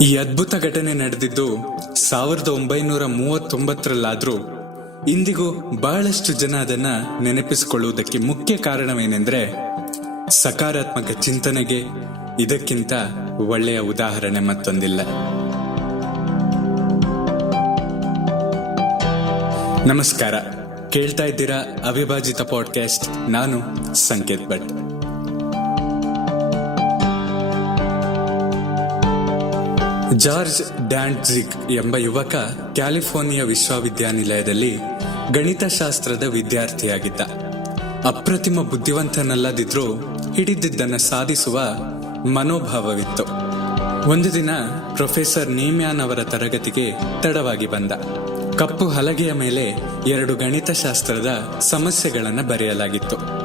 ಈ ಅದ್ಭುತ ಘಟನೆ ನಡೆದಿದ್ದು ಸಾವಿರದ ಒಂಬೈನೂರ ಮೂವತ್ತೊಂಬತ್ತರಲ್ಲಾದ್ರೂ ಇಂದಿಗೂ ಬಹಳಷ್ಟು ಜನ ಅದನ್ನ ನೆನಪಿಸಿಕೊಳ್ಳುವುದಕ್ಕೆ ಮುಖ್ಯ ಕಾರಣವೇನೆಂದ್ರೆ ಸಕಾರಾತ್ಮಕ ಚಿಂತನೆಗೆ ಇದಕ್ಕಿಂತ ಒಳ್ಳೆಯ ಉದಾಹರಣೆ ಮತ್ತೊಂದಿಲ್ಲ. ನಮಸ್ಕಾರ. ಕೇಳ್ತಾ ಇದ್ದೀರಾ ಅವಿಭಾಜಿತ ಪಾಡ್ಕಾಸ್ಟ್ ನಾನು ಸಂಕೇತ್ ಭಟ್. ಜಾರ್ಜ್ ಡ್ಯಾಂಟ್ಜಿಕ್ ಎಂಬ ಯುವಕ ಕ್ಯಾಲಿಫೋರ್ನಿಯಾ ವಿಶ್ವವಿದ್ಯಾನಿಲಯದಲ್ಲಿ ಗಣಿತಶಾಸ್ತ್ರದ ವಿದ್ಯಾರ್ಥಿಯಾಗಿದ್ದ. ಅಪ್ರತಿಮ ಬುದ್ಧಿವಂತನಲ್ಲದಿದ್ರೂ ಹಿಡಿದಿದ್ದನ್ನು ಸಾಧಿಸುವ ಮನೋಭಾವವಿತ್ತು. ಒಂದು ದಿನ ಪ್ರೊಫೆಸರ್ ನೇಮ್ಯಾನ್ ಅವರ ತರಗತಿಗೆ ತಡವಾಗಿ ಬಂದ. ಕಪ್ಪು ಹಲಗೆಯ ಮೇಲೆ ಎರಡು ಗಣಿತಶಾಸ್ತ್ರದ ಸಮಸ್ಯೆಗಳನ್ನು ಬರೆಯಲಾಗಿತ್ತು.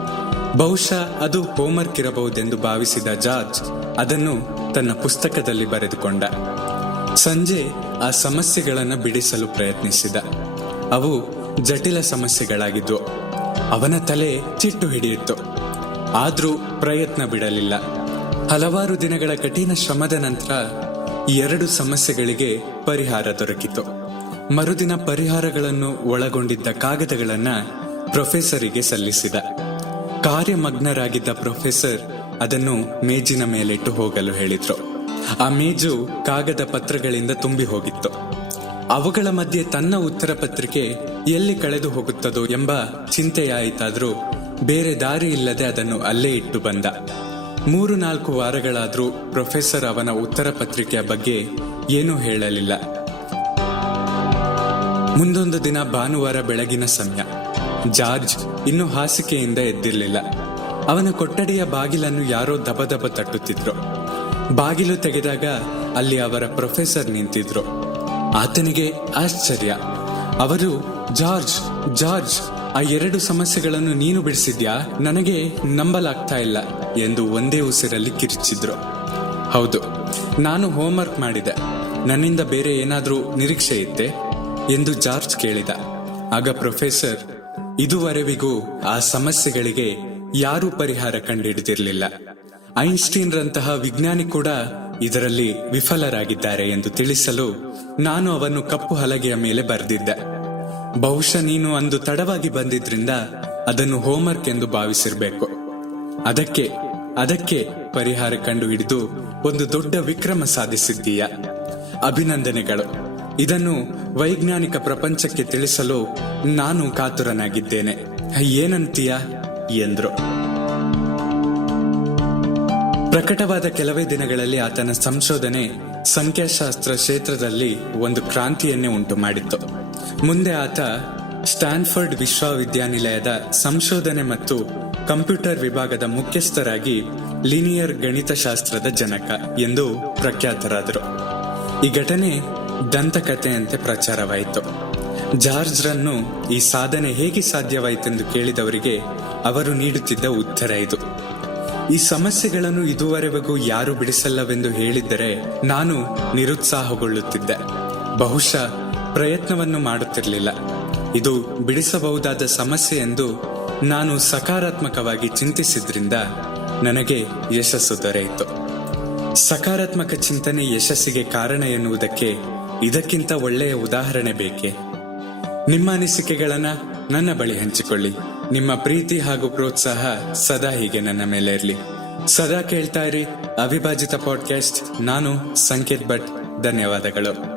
ಬಹುಶಃ ಅದು ಹೋಮ್ವರ್ಕ್ ಇರಬಹುದೆಂದು ಭಾವಿಸಿದ ಜಾರ್ಜ್ ಅದನ್ನು ತನ್ನ ಪುಸ್ತಕದಲ್ಲಿ ಬರೆದುಕೊಂಡ. ಸಂಜೆ ಆ ಸಮಸ್ಯೆಗಳನ್ನು ಬಿಡಿಸಲು ಪ್ರಯತ್ನಿಸಿದ. ಅವು ಜಟಿಲ ಸಮಸ್ಯೆಗಳಾಗಿದ್ವು ಅವನ ತಲೆ ಚಿಟ್ಟು ಹಿಡಿಯಿತು ಆದರೂ ಪ್ರಯತ್ನ ಬಿಡಲಿಲ್ಲ. ಹಲವಾರು ದಿನಗಳ ಕಠಿಣ ಶ್ರಮದ ನಂತರ ಎರಡು ಸಮಸ್ಯೆಗಳಿಗೆ ಪರಿಹಾರ ದೊರಕಿತು. ಮರುದಿನ ಪರಿಹಾರಗಳನ್ನು ಒಳಗೊಂಡಿದ್ದ ಕಾಗದಗಳನ್ನು ಪ್ರೊಫೆಸರಿಗೆ ಸಲ್ಲಿಸಿದ. ಕಾರ್ಯಮಗ್ನರಾಗಿದ್ದ ಪ್ರೊಫೆಸರ್ ಅದನ್ನು ಮೇಜಿನ ಮೇಲಿಟ್ಟು ಹೋಗಲು ಹೇಳಿದ್ರು. ಆ ಮೇಜು ಕಾಗದ ಪತ್ರಗಳಿಂದ ತುಂಬಿ ಹೋಗಿತ್ತು. ಅವುಗಳ ಮಧ್ಯೆ ತನ್ನ ಉತ್ತರ ಪತ್ರಿಕೆ ಎಲ್ಲಿ ಕಳೆದು ಹೋಗುತ್ತದೋ ಎಂಬ ಚಿಂತೆಯಾಯಿತಾದರೂ ಬೇರೆ ದಾರಿ ಇಲ್ಲದೆ ಅದನ್ನು ಅಲ್ಲೇ ಇಟ್ಟು ಬಂದ. ಮೂರು ನಾಲ್ಕು ವಾರಗಳಾದರೂ ಪ್ರೊಫೆಸರ್ ಅವನ ಉತ್ತರ ಪತ್ರಿಕೆಯ ಬಗ್ಗೆ ಏನೂ ಹೇಳಲಿಲ್ಲ. ಮುಂದೊಂದು ದಿನ ಭಾನುವಾರ ಬೆಳಗಿನ ಸಮಯ. ಜಾರ್ಜ್ ಇನ್ನು ಹಾಸಿಗೆಯಿಂದ ಎದ್ದಿರಲಿಲ್ಲ. ಅವನ ಕೊಠಡಿಯ ಬಾಗಿಲನ್ನು ಯಾರೋ ದಬ ದಬ ತಟ್ಟುತ್ತಿದ್ರು. ಬಾಗಿಲು ತೆಗೆದಾಗ ಅಲ್ಲಿ ಅವರ ಪ್ರೊಫೆಸರ್ ನಿಂತಿದ್ರು. ಆತನಿಗೆ ಆಶ್ಚರ್ಯ. ಅವರು, ಜಾರ್ಜ್ ಜಾರ್ಜ್, ಆ ಎರಡು ಸಮಸ್ಯೆಗಳನ್ನು ನೀನು ಬಿಡಿಸಿದ್ಯಾ? ನನಗೆ ನಂಬಲಾಗ್ತಾ ಇಲ್ಲ ಎಂದು ಒಂದೇ ಉಸಿರಲ್ಲಿ ಕಿರಿಚಿದ್ರು. ಹೌದು, ನಾನು ಹೋಮ್ವರ್ಕ್ ಮಾಡಿದೆ. ನನ್ನಿಂದ ಬೇರೆ ಏನಾದರೂ ನಿರೀಕ್ಷೆ ಇತ್ತೆ? ಎಂದು ಜಾರ್ಜ್ ಕೇಳಿದ. ಆಗ ಪ್ರೊಫೆಸರ್, ಇದುವರೆವಿಗೂ ಆ ಸಮಸ್ಯೆಗಳಿಗೆ ಯಾರೂ ಪರಿಹಾರ ಕಂಡುಹಿಡಿದಿರಲಿಲ್ಲ ಐನ್ಸ್ಟೀನ್ ರಂತಹ ವಿಜ್ಞಾನಿ ಕೂಡ ಇದರಲ್ಲಿ ವಿಫಲರಾಗಿದ್ದಾರೆ ಎಂದು ತಿಳಿಸಲು ನಾನು ಅವನು ಕಪ್ಪು ಹಲಗೆಯ ಮೇಲೆ ಬರೆದಿದ್ದೆ. ಬಹುಶಃ ನೀನು ಅಂದು ತಡವಾಗಿ ಬಂದಿದ್ರಿಂದ ಅದನ್ನು ಹೋಮ್ವರ್ಕ್ ಎಂದು ಭಾವಿಸಿರ್ಬೇಕು. ಅದಕ್ಕೆ ಅದಕ್ಕೆ ಪರಿಹಾರ ಕಂಡು ಹಿಡಿದು ಒಂದು ದೊಡ್ಡ ವಿಕ್ರಮ ಸಾಧಿಸಿದ್ದೀಯ. ಅಭಿನಂದನೆಗಳು. ಇದನ್ನು ವೈಜ್ಞಾನಿಕ ಪ್ರಪಂಚಕ್ಕೆ ತಿಳಿಸಲು ನಾನು ಕಾತುರನಾಗಿದ್ದೇನೆ. ಏನಂತೀಯ? ಎಂದ್ರು. ಪ್ರಕಟವಾದ ಕೆಲವೇ ದಿನಗಳಲ್ಲಿ ಆತನ ಸಂಶೋಧನೆ ಸಂಖ್ಯಾಶಾಸ್ತ್ರ ಕ್ಷೇತ್ರದಲ್ಲಿ ಒಂದು ಕ್ರಾಂತಿಯನ್ನೇ ಉಂಟು ಮಾಡಿತ್ತು. ಮುಂದೆ ಆತ ಸ್ಟ್ಯಾನ್ಫರ್ಡ್ ವಿಶ್ವವಿದ್ಯಾನಿಲಯದ ಸಂಶೋಧನೆ ಮತ್ತು ಕಂಪ್ಯೂಟರ್ ವಿಭಾಗದ ಮುಖ್ಯಸ್ಥರಾಗಿ ಲೀನಿಯರ್ ಗಣಿತಶಾಸ್ತ್ರದ ಜನಕ ಎಂದು ಪ್ರಖ್ಯಾತರಾದರು. ಈ ಘಟನೆ ದಂತಕಥೆಯಂತೆ ಪ್ರಚಾರವಾಯಿತು. ಜಾರ್ಜ್ರನ್ನು ಈ ಸಾಧನೆ ಹೇಗೆ ಸಾಧ್ಯವಾಯಿತೆಂದು ಕೇಳಿದವರಿಗೆ ಅವರು ನೀಡುತ್ತಿದ್ದ ಉತ್ತರ ಇದು. ಈ ಸಮಸ್ಯೆಗಳನ್ನು ಇದುವರೆಗೂ ಯಾರು ಬಿಡಿಸಲ್ಲವೆಂದು ಹೇಳಿದ್ದರೆ ನಾನು ನಿರುತ್ಸಾಹಗೊಳ್ಳುತ್ತಿದ್ದೆ. ಬಹುಶಃ ಪ್ರಯತ್ನವನ್ನು ಮಾಡುತ್ತಿರಲಿಲ್ಲ. ಇದು ಬಿಡಿಸಬಹುದಾದ ಸಮಸ್ಯೆ ಎಂದು ನಾನು ಸಕಾರಾತ್ಮಕವಾಗಿ ಚಿಂತಿಸಿದ್ರಿಂದ ನನಗೆ ಯಶಸ್ಸು ದೊರೆಯಿತು. ಸಕಾರಾತ್ಮಕ ಚಿಂತನೆ ಯಶಸ್ಸಿಗೆ ಕಾರಣ ಎನ್ನುವುದಕ್ಕೆ ಇದಕ್ಕಿಂತ ಒಳ್ಳೆಯ ಉದಾಹರಣೆ ಬೇಕೆ? ನಿಮ್ಮ ಅನಿಸಿಕೆಗಳನ್ನ ನನ್ನ ಬಳಿ ಹಂಚಿಕೊಳ್ಳಿ. ನಿಮ್ಮ ಪ್ರೀತಿ ಹಾಗೂ ಪ್ರೋತ್ಸಾಹ ಸದಾ ಹೀಗೆ ನನ್ನ ಮೇಲೆ ಇರಲಿ. ಸದಾ ಕೇಳ್ತಾ ಇರಿ ಅವಿಭಾಜಿತ ಪಾಡ್ಕಾಸ್ಟ್ ನಾನು ಸಂಕೇತ್ ಭಟ್. ಧನ್ಯವಾದಗಳು.